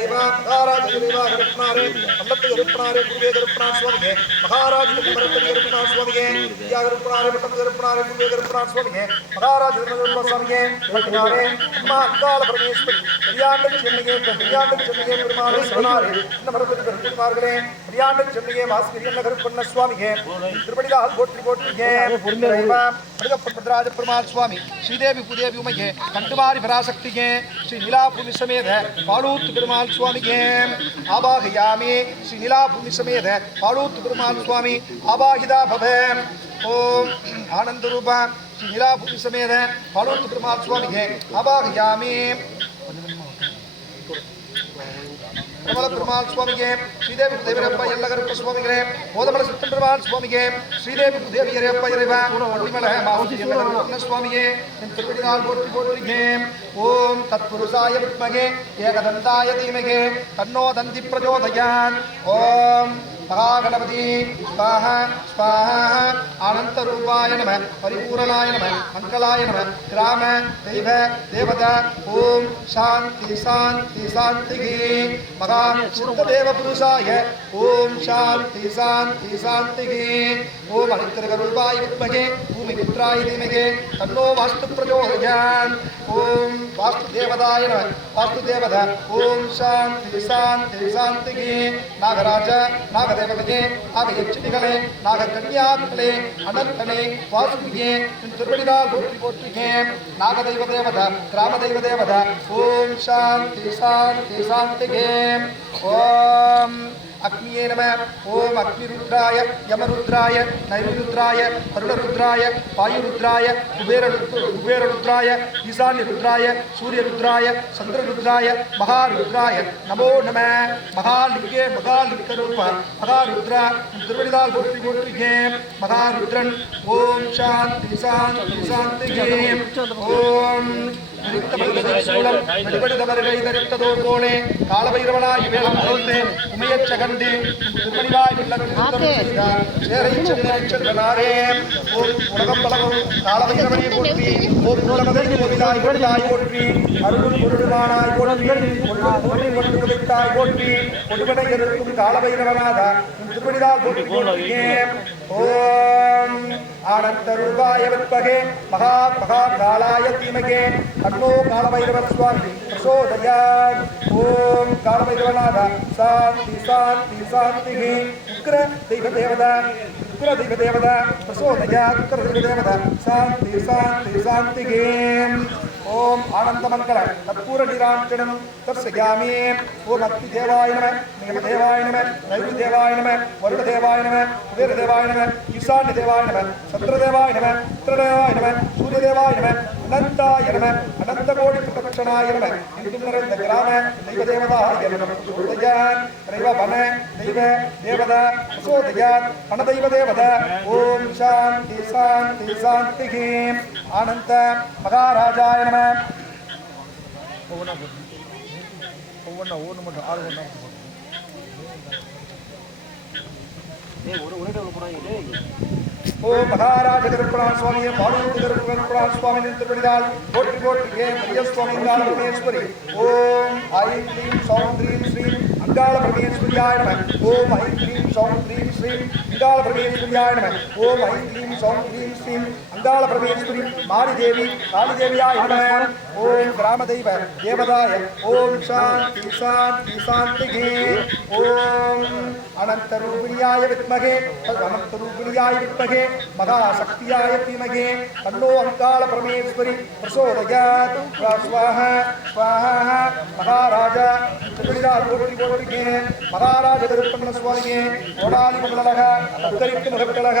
இறைவா மகாராஜ இறைவா கருப்பனாரே அன்னத்தை கருப்பனாரே குருவே கருப்பனார் சுவாமியே மகாராஜ மரத்தடி கருப்பனார் சுவாமியே ஐயா கருப்பனாரே பட்டம் கருப்பனாரே குருவே கருப்பனார் சுவாமியே மகாராஜ கருப்பனார் சுவாமியே பட்டினாரே அம்மா அங்காள பரமேஸ்வரி பெரியாண்ட சென்னையே பெரியாண்ட சென்னையே பெருமாளே சிவனாரே இந்த மரத்தடி கருப்பனார்களே பெரியாண்ட சென்னையே வாசகரி என்ன கருப்பண்ண சுவாமியே திருப்படிதால் போற்றி போற்றியே இறைவா படுகப்பட்டராஜ பெருமாள் சுவாமி ஸ்ரீதேவி புதேவி உமையே கண்டுமாரி பராசக்தியே ஸ்ரீ நீலாபூமி சமேத பாலூத்து பெருமாள் சுவாமியே ஆபாகயாமி ஸ்ரீ நீலாபூமி சமேத பாலூத்து பெருமாள் சுவாமி ஆபாகிதா பவ ஓம் ஆனந்த ரூபா ஸ்ரீ நீலாபூமி சமேத பாலூத்து பெருமாள் சுவாமியே ஆபாகயாமி பிரபல பெருமாள் சுவாமியே ஸ்ரீதேவி தேவியரப்ப எல்லகருப்ப சுவாமிகளே மோதமல சித்தன் பெருமாள் சுவாமியே ஸ்ரீதேவி தேவியரப்ப இறைவா ஒளிமல மாவுதி எல்லகருப்ப சுவாமியே என் திருப்படிதால் போற்றி போற்றியே ஓம் தத்புருஷாய வித்மகே ஏகதந்தாய தீமகே தன்னோ தந்தி பிரச்சோதயாத் ஓம் மகாகணபதி ஸ்வாஹ ஸ்வாஹ ஆனந்தரூபாய நம பரிபூரணாய நம மங்களாய நம கிராம தெய்வ தேவதா ஓம் சாந்தி சாந்தி சாந்திகி மகா சித்த தேவ புருஷாய ஓம் சாந்தி சாந்தி சாந்திகி ஓம் அனித்திரகரூபாய வித்மகே பூமிபுத்ராய தீமகே தன்னோ வாஸ்து பிரச்சோதயாத் ஓம் வாஸ்து தேவதாய நம வாஸ்து தேவதா ஓம் சாந்தி சாந்தி சாந்திகி நாகராஜ நாக தேவதையே நாக எச்சினிகளே நாக கன்யாக்களே அனந்தனே வாசுகியே என் திருவடிதால் போற்றி போற்றியே நாக தெய்வ தேவதா கிராம தெய்வ தேவதா ஓம் சாந்தி சாந்தி சாந்திகே ஓம் அக்னியே நம ஓம் அக்னிருத்ராய யமருத்ராய நைருத்ராய அருணருத்ராய வாயுருத்ராய குபேரருத்ராய ஈசான்யருத்ராய சூரியருத்ராய சந்திரருத்ராய மகாருத்ராய நமோ நம மகாலிங்கே மகாலிங்கரூப மகாருத்ரா திருவடிதால் போற்றி போற்றியே மகாருத்ரன் ஓம் சாந்தி சாந்தி சாந்திகே ஓம் சூலம் நடிபடுதவர்களை தரித்ததோர் போலே காலபைரவனாய் வேளம் போல்ந்து உமையச்ச கண்டு திருமணிவாய் சேரை சென்றனாரே ஓம் உலகம் பலவும் காலபைரவனை போற்றி ஓம் மூலமதை கோவிலாய் கொண்டாய் போற்றி அருளும் பொருளுமானாய் போற்றி கொண்டுவிட்டாய் போற்றி ஒருவனை இருக்கும் காலபைரவனாக திருமணிதால் போற்றி போற்றியே ஓம் ஆனந்தரூபாய வித்மகே மகா மகா காலாய தீமகே தன்னோ காலபைரவ சுவாமி பிரசோதயாத் ஓம் காலபைரவநாத சாந்தி சாந்தி சாந்திகி உக்ர தெய்வ தேவதா பிரசோதயாத் உக்ர தெய்வ தேவதா சாந்தி சாந்தி சாந்திகி ஓம் ஆனந்தமங்கல கற்பூர நிராஞ்சனம் தர்சயாமி ஓம் அக்னி தேவாய நம நியம தேவாய நம நைரு தேவாய நம வருட தேவாய நம குபேர தேவாய நம ஈசான்ய தேவாய நம சந்திர தேவாய நம உத்திர தேவாய நம சூரிய தேவாய நம அனந்தாய நம அனந்த கோடி பிரதட்சணாய நம இன்றும் நிறைந்த கிராம தெய்வ தேவதாய நம பிரசோதயாத் இறைவ வன தெய்வ தேவதா பிரசோதயாத் வன தெய்வ தேவதா ஓம் சாந்தி சாந்தி சாந்திகி ஆனந்த மகாராஜாய நம ஒவ்வொன்றா ஒன்று மட்டும் ஆறு ஒன்றா ஓம் மகாராஜ கருப்பணான் சுவாமியே பாலூத்து கருப்பணான் சுவாமி திருப்படிதால் போற்றி போற்றியே மரிய சுவாமி பரமேஸ்வரி ஓம் ஐம் க்ளீம் சௌம் க்ரீம் ஸ்ரீம் அங்காள பரமேஸ்வரியாய நம ஓம் ஐம் க்ளீம் சௌம் க்ரீம் ஸ்ரீம் அங்காள பரமேஸ்வரியாய நம ஓம் ஐம் க்ளீம் சௌம் க்ரீம் ஸ்ரீம் அங்காள பரமேஸ்வரி மாரிதேவி காளிதேவியாய நம ஓம் கிராம தெய்வ தேவதாய ஓம் சாந்தி சாந்தி சாந்திகி ஓம் அனந்தரூபிணியாய வித்மகே அனந்தரூபிணியாய வித்மகே மகாசக்தியாய தீமகே தன்னோ அங்காள பரமேஸ்வரி பிரசோதயாத் ஸ்வாஹ ஸ்வாஹ மகாராஜா திருப்படிதால் போற்றி போற்றியே மகாராஜ கருப்பண்ண சுவாமியே கோடாலி மகளக அத்தரிக்கு முகக்கழக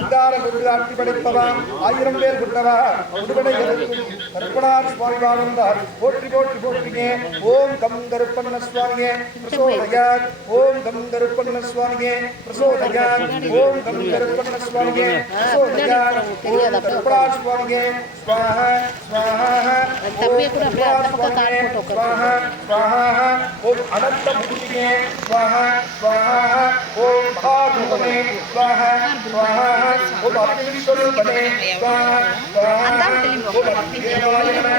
அங்கார குரு ஆட்சி படைப்பவா ஆயிரம் பேர் குட்டவா ஒருவனை எதிர்க்கும் கருப்பனார் சுவாமி வாழ்ந்தார் போற்றி போற்றி போற்றியே ஓம் கம் கருப்பண்ண சுவாமியே பிரசோதயாத் ஓம் கம் கருப்பண்ண சுவாமியே பிரசோதயாத் ஓம் கம் கருப்பண்ண சுவாமியே பிரசோதயாத் ஓம் கருப்பனார் சுவாமியே ஸ்வாஹ ஸ்வாஹ ஓம் கருப்பனார் சுவாமியே ஸ்வாஹ ஸ்வாஹ ஓம் அனந்த மூர்த்தியே ஸ்வாஹா ஸ்வாஹா ஓம் மகாரூபமே ஸ்வாஹா ஸ்வாஹா ஓம் அக்னிஸ்வரூபமே ஸ்வாஹா ஸ்வாஹா ஓம் அக்னிதேவாய நமः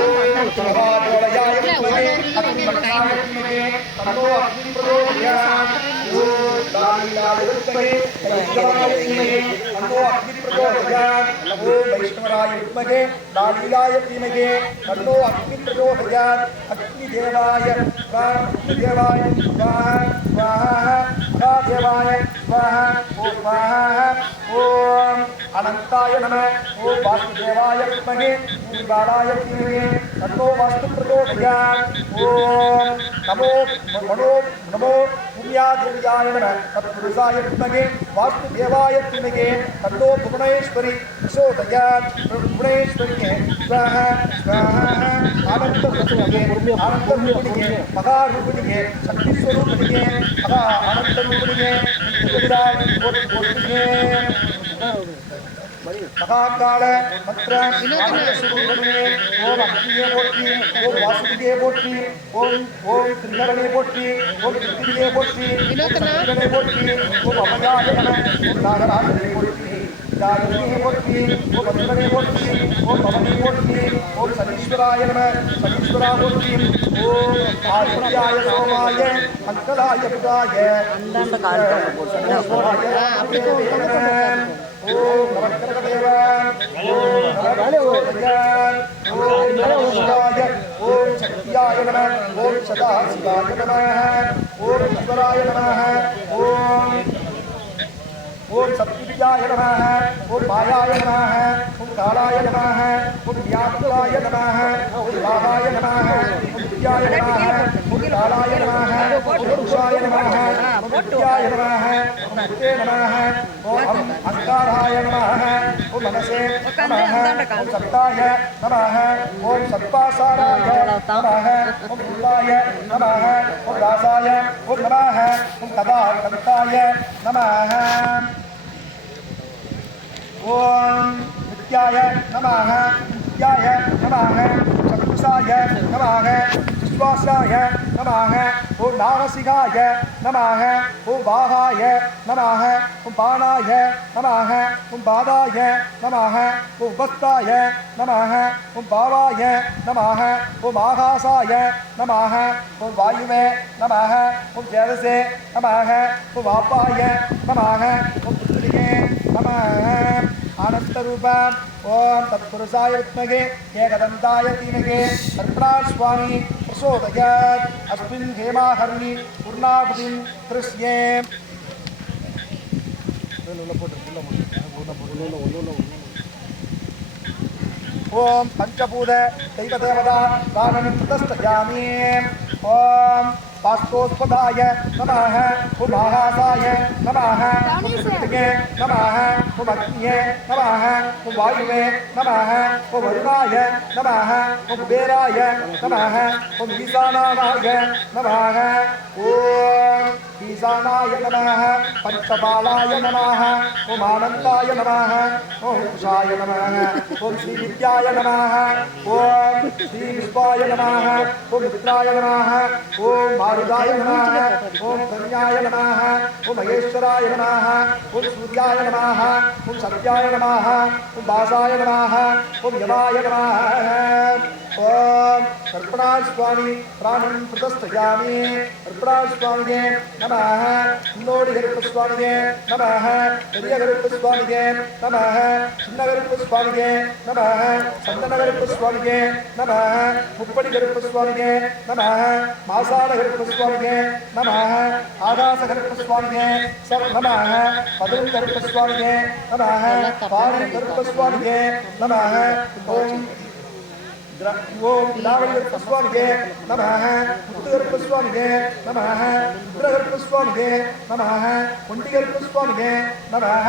ஓம் மகாதேவயாய நமः அக்னிமகாய நமः தன்னோ அக்னி பிரச்சோதயாத் ஓம் தாமிலாய வித்மஹே வைஷ்ணவாய தீமஹி தன்னோ அக்னி பிரச்சோதயாத் ஓம் வைஷ்ணவராய வித்மஹே தாமிலாய தீமஹி தன்னோ அக்னி பிரச்சோதயாத் அக்னிதேவாய அக்னிதேவாய ஸ்வாஹா ஸ்வாஹா மகாதேவாய ஸ்வாஹா ஓம் ஸ்வாஹா ஓம் அனந்தாய நமः ஓம் வாசுதேவாய வித்மஹே பாலாய தீமஹி தன்னோ வாஸ்து பிரச்சோதயாத் ஓம் நமோ புண்ணியாதேவியாய நமः தத்புருஷாய வித்மஹே வாசுதேவாய தீமஹி தன்னோ புவனேஸ்வரி பிரச்சோதயாத் புவனேஸ்வரியே ஸ்வாஹா ஸ்வாஹா ஆனந்த பிரச்சோதயே ஆனந்த ரூபிணியே மகாரூபிணியே சக்தி ஸ்வரூபிணியே மகா ஆனந்த ரூபிணியே மகாகால மத்ர ஆனந்தஸ்வரூபிணியே ஓம் அக்னியே போற்றி ஓம் வாசுகியே போற்றி ஓம் திரிகரனே போற்றி ஓம் கிருத்திகே போற்றி கிருத்திகே போற்றி ஓம் அமயாய நமः ஓம் நாகராஜனே போற்றி ஜாகரனே போற்றி ஓம் வத்ரனே போற்றி ஓம் பவனே போற்றி ஓம் சனீஸ்வராய நமः சனீஸ்வரா போற்றி ஓம் ஆதித்யாய சோமாய மங்களாய புதாய அந்தாண்ட காலத்தை போட்டு ஓம் நவக்கிரகதேவ ஓம் நவக்கிரகதேவ ஓம் நமஸ்காய ஓம் சக்தியாய நமः ஓம் சதாசிவாய நமः ஓம் ஈஸ்வராய நமः ஓம் சத்வித்யாய நமः ஓம் மாயாய நமः ஓம் காலாய நமः ஓம் வியாப்தாய நமः ஓம் பாகாய நமः ஓம் வித்யாய நமः ஓம் காலாய நமः ஓம் புருஷாய நமः ஓம் வித்யாய நமः ஓம் முக்தே நமः ஓம் அங்காராய நமः ஓம் மனசே நமः ஓம் சத்தாய நமः ஓம் சத்பாசாராய நமः ஓம் புல்லாய நமः ஓம் ராசாய ஓம் நமः ஓம் கதாகந்தாய நமः ஓம் நித்யாய நமः நித்யாய நமः சத்குசாய நமः விஸ்வாசாய நமः ஓம் நாரசிகாய நமः ஓம் வாகாய நமः ஓம் பானாய நமः ஓம் பாதாய நமः ஓம் உபஸ்தாய நமः ஓம் பாவாய நமः ஓம் ஆகாசாய நமः ஓம் வாயுவே நமः ஓம் ஜேதசே நமः ஓம் வாப்பாய நமः ஓம் புத்ரியே நமः ஆனந்தரூபா ஓம் தத்புருஷாய வித்மஹே ஏகதந்தாய தீமஹி தர்ப்பணாஸ்வாமி பிரசோதயாத் அஸ்மின் ஹேமாஹர்ணி பூர்ணாபுதிம் திருஷ்யே ஓம் பஞ்சபூத தெய்வதேவதா தானம் பிரதஸ்தயாமி ஓம் வாஸ்தோஸ்பதாய நமः ஓம் ஆகாசாய நமः ஓம் கிருத்திகே நமः ஓம் அக்னியே நமः ஓம் வாயுவே நமः ஓம் வருணாய நமः ஓம் குபேராய நமः ஓம் ஈசானாய நமः ஓம் ஈசானாய நமः பஞ்சபாலாய நமः ஓம் ஆனந்தாய நமः ஓம் குஷாய நமः ஓம் ஸ்ரீவித்யாய நமः ஓம் ஸ்ரீ விஸ்வாய நமः ஓம் மித்ராய நமः ஓம் மாருதாய நமः ஓம் கன்யாய நமः ஓம் மகேஸ்வராய நமः ஓம் சூர்யாய நமः ஓம் சத்யாய நமः ஓம் பாசாய நமः ஓம் யமாய நமः ஓம் தர்ப்பணாஸ்வாமி பிராணம் பிரதஸ்தயாமி தர்ப்பணாஸ்வாமியே நமः இன்னோடி கருப்பஸ்வாமியே நமः பெரிய கருப்பஸ்வாமியே நமः சின்ன கருப்பஸ்வாமியே நமः சந்தன கருப்பஸ்வாமியே நமः முப்படி கருப்பஸ்வாமியே நமः மாசான கருப்பஸ்வாமியே நமः ஆகாச கருப்பஸ்வாமியே நமः பதும் கருப்பஸ்வாமியே நமः பாரி கருப்பஸ்வாமியே நமः ஓம் ஓம் விலாவளிகருப்பஸ்வாமியே நமः முத்துகருப்பஸ்வாமியே நமः ருத்ரகருப்பஸ்வாமியே நமः பொண்டிகருப்பஸ்வாமியே நமः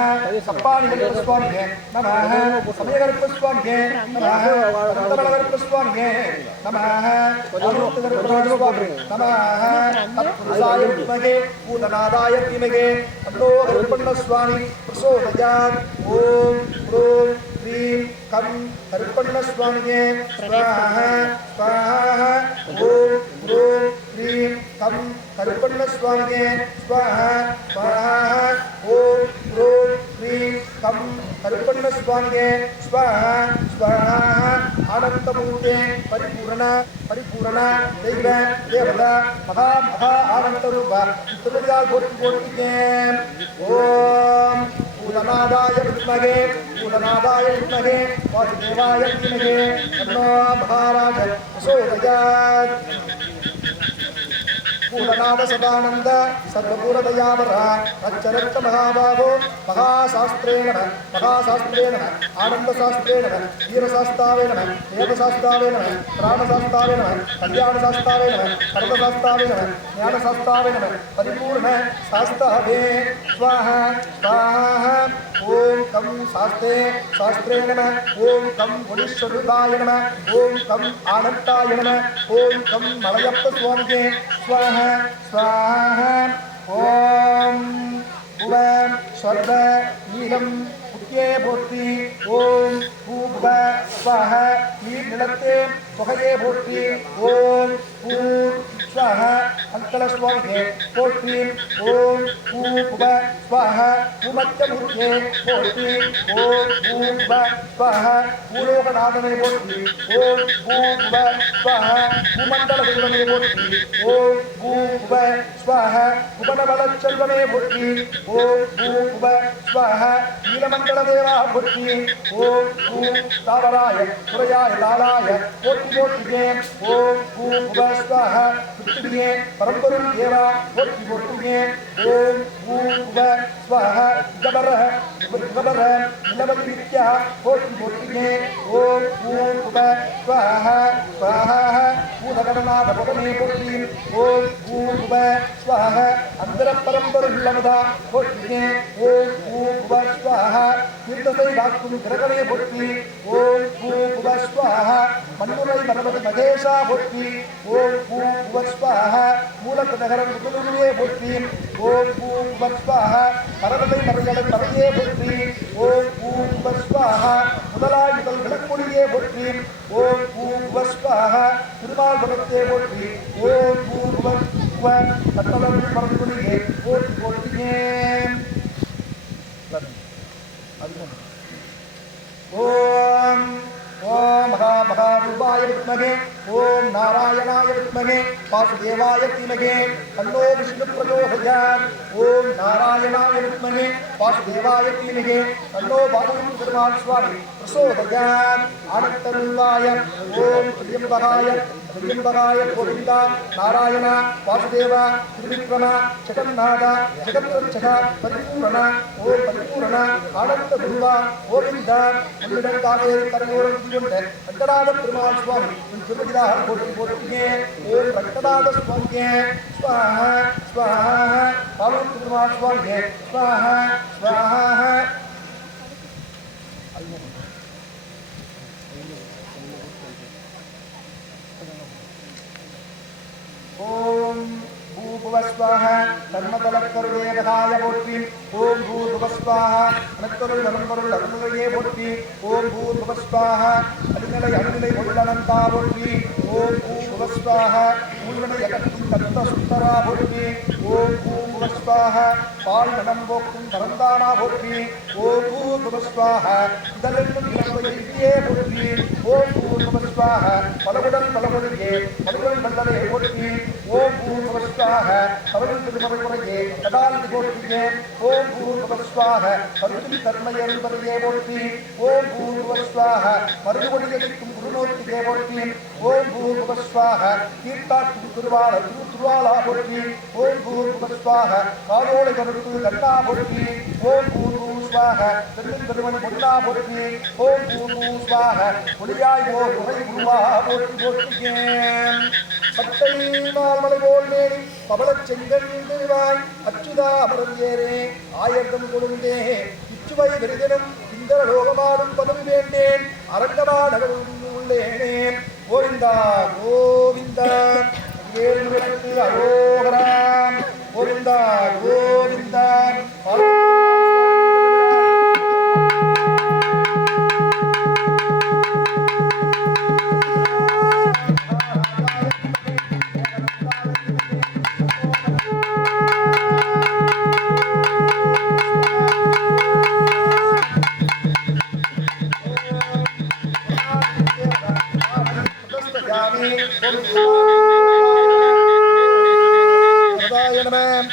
சப்பானிகருப்பஸ்வாமியே நமः சமயகருப்பஸ்வாமியே நமः ரத்தபலகருப்பஸ்வாமியே நமः அனுத்தகருப்பஸ்வாமியே நமः தத்புருஷாய வித்மஹே பூதநாதாய தீமஹி தன்னோ கருப்பண்ணஸ்வாமி பிரசோதயாத் ஓம் க்ரூம் க்ரீம் கம் கருப்பண்ணஸ்வாமியே ஸ்வாஹா ஸ்வாஹா ஓம் க்ரூம் க்ரீம் கம் கருப்பண்ண சுவாமியே ஸ்வாஹா ஸ்வாஹா ஓம் க்ரூம் க்ரீம் கம் கருப்பண்ண சுவாமியே ஸ்வாஹா ஸ்வாஹா ஆனந்தமூர்த்தே பரிபூரண பரிபூரண தெய்வ தேவதா மகா மகா ஆனந்த ரூப திருவிழால் போற்றி போற்றிக்கே ஓம் பூதநாதாய வித்மகே பூதநாதாய வித்மகே வாசுதேவாய தீமகே தன்னோ மகாராஜ பிரசோதயாத் பூதநாத சதானந்த சர்வபூரதயாவர ரச்சரத்த மகாபாகோ மகாசாஸ்திரே நம மகாசாஸ்திரே நம ஆனந்தசாஸ்திரே நம வீரசாஸ்தாவே நம தேவசாஸ்தாவே நம பிராணசாஸ்தாவே நம கல்யாணசாஸ்தாவே நம கர்மசாஸ்தாவே நம ஞானசாஸ்தாவே நம பரிபூர்ண சாஸ்தாவே ஸ்வாஹா ஸ்வாஹா ஓம் கம் சாஸ்தே சாஸ்திரே நம ஓம் கம் குணீஸ்வருதாய நம ஓம் கம் ஆனந்தாய நம ஓம் கம் மலையப்ப சுவாமியே ஸ்வாஹா स्वाहा ओम भुव स्वर्ग नीलम पुत्ये पोट्टी ओम भूभ स्वाहा नीर निलत्ते पुगये पोट्टी ओम भूर स्वाहा अंकल स्वामिये पोट्टी ओम भूभ स्वाहा भूमत्यमूर्ते पोट्टी ओम भूभ स्वाहा भूलोकनाथने पोट्टी ओम भूभ स्वाहा भूमंडल देवने पोट्टी ओम भूभ स्वाहा भुवनबलचंद्रने पोट्टी ओम भूभ स्वाहा नीलमंडल देवा पोट्टी ओम भूम तावराय पुरयाय लालाय पोट्टी पोट्टी ओम भूभ स्वाहा पृथ्वीये परमपुरुष देवा पोट्टी पोट्टी ओम भूभ स्वाहा गबरः गबरः निलवदित्या पोट्टी पोट्टी ओम भूभ स्वाहा स्वाहा भूतगणनाथ भवने पोट्टी ओम भूभ स्वाहा अंतर परमपुरुष लमदा पोट्टी ओम भूभ स्वाहा तीर्थसै वाक्कुं ग्रगणे पोट्टी ओम भूभ स्वाहा मन्नुरै मनमति महेशा पोट्टी ओम भूभ स्वाहा मूलक नगरं मुकुलुये पोट्टी ओम भूभ स्वाहा परमदै मरगडै परये पोट्टी ओम भूभ स्वाहा முதலாய் முதல் விளக்குடியே போற்றி ஓம் பூர்வ ஸ்வாஹா திருமால் பகத்தே போற்றி ஓம் பூர்வ கட்டளை பரந்துடியே போற்றி போற்றியே ஓம் ஓம் மகா மகாரூபாய வித்மகே ஓம் நாராயணாய வித்மகே வாசுதேவாய தீமகே தன்னோ விஷ்ணு பிரச்சோதயாத் ஓம் நாராயணாய வித்மகே வாசுதேவாய தீமகே தன்னோ பாலகுரு பெருமாள் சுவாமி பிரச்சோதயாத் ஆனந்தருள்வாய ஓம் திரியம்பகாய கோவிந்தா நாராயண வாசுதேவ திருவிக்ரம ஜெகநாத ஜெகத்ரட்சக பரிபூரண ஓம் பரிபூரண ஆனந்த குருவா கோவிந்தா உன்னிடம் காவேரி கரையோரம் கொண்ட ரங்கநாத பெருமாள் சுவாமி உன் திருவிழாக போற்றி போற்றியே ஓம் ரங்கநாத சுவாமியே ஸ்வாஹா ஸ்வாஹா பாலூர் பெருமாள் சுவாமியே ஸ்வாஹா ஸ்வாஹா ஓம் பூபவஸ்வாஹா தர்மதலக்கருதேகதாய போற்றி ஓம் பூபவஸ்வாஹா அனத்தருள் நலம்பொருள் அருள்நிலையே போற்றி ஓம் பூபவஸ்வாஹா அடிநிலை அருள்நிலை உள்ளனந்தா போற்றி ஓம் பூபவஸ்வாஹா ஊழ்வினை அகற்றும் தத்த சுத்தரா போற்றி ஓம் பூபவஸ்வாஹா பால் நடம் போக்கும் பரந்தானா போற்றி ஓம் பூபவஸ்வாஹா இதலென்னும் இளமையே போற்றி ஓம் பூபவஸ்வாஹா பலவுடன் பலவொழியே பலவுடன் வல்லலையை போற்றி ஓம் பூபவஸ்வாஹா பலவுடன் திருமறையே கடாலி போற்றியே ஓம் பூபவஸ்வாஹா பருத்தி கர்மையருள் பரியே போற்றி ஓம் பூபவஸ்வாஹா மருதுகொடியடிக்கும் குருநோக்கியே போற்றி ஓம் பூபவஸ்வாஹா தீர்த்தாற்றும் திருவாளா போற்றி ஓம் பூபவஸ்வாஹா காலோலை கருத்து கண்ணா போற்றி ஓம் பூபவஸ்வாஹா தென்னின் திருமணி பொன்னா போற்றி ஓம் பூபவஸ்வாஹா ஒளியாய் ஓர் உரை குருவா போற்றி போற்றியே சட்டை மால்மலை போல் மேனி பவளச் செங்கல்வாய் அச்சுதா அமரன் ஏரே ஆயர்தம் கொழுந்தே இச்சுவை விருதினம் இந்த லோகமாடும் பதவி வேண்டேன் அரங்கமா நகரும் உள்ளேனே கோவிந்தா கோவிந்தா ஏழு அரோகராம் கோவிந்தா கோவிந்தா நம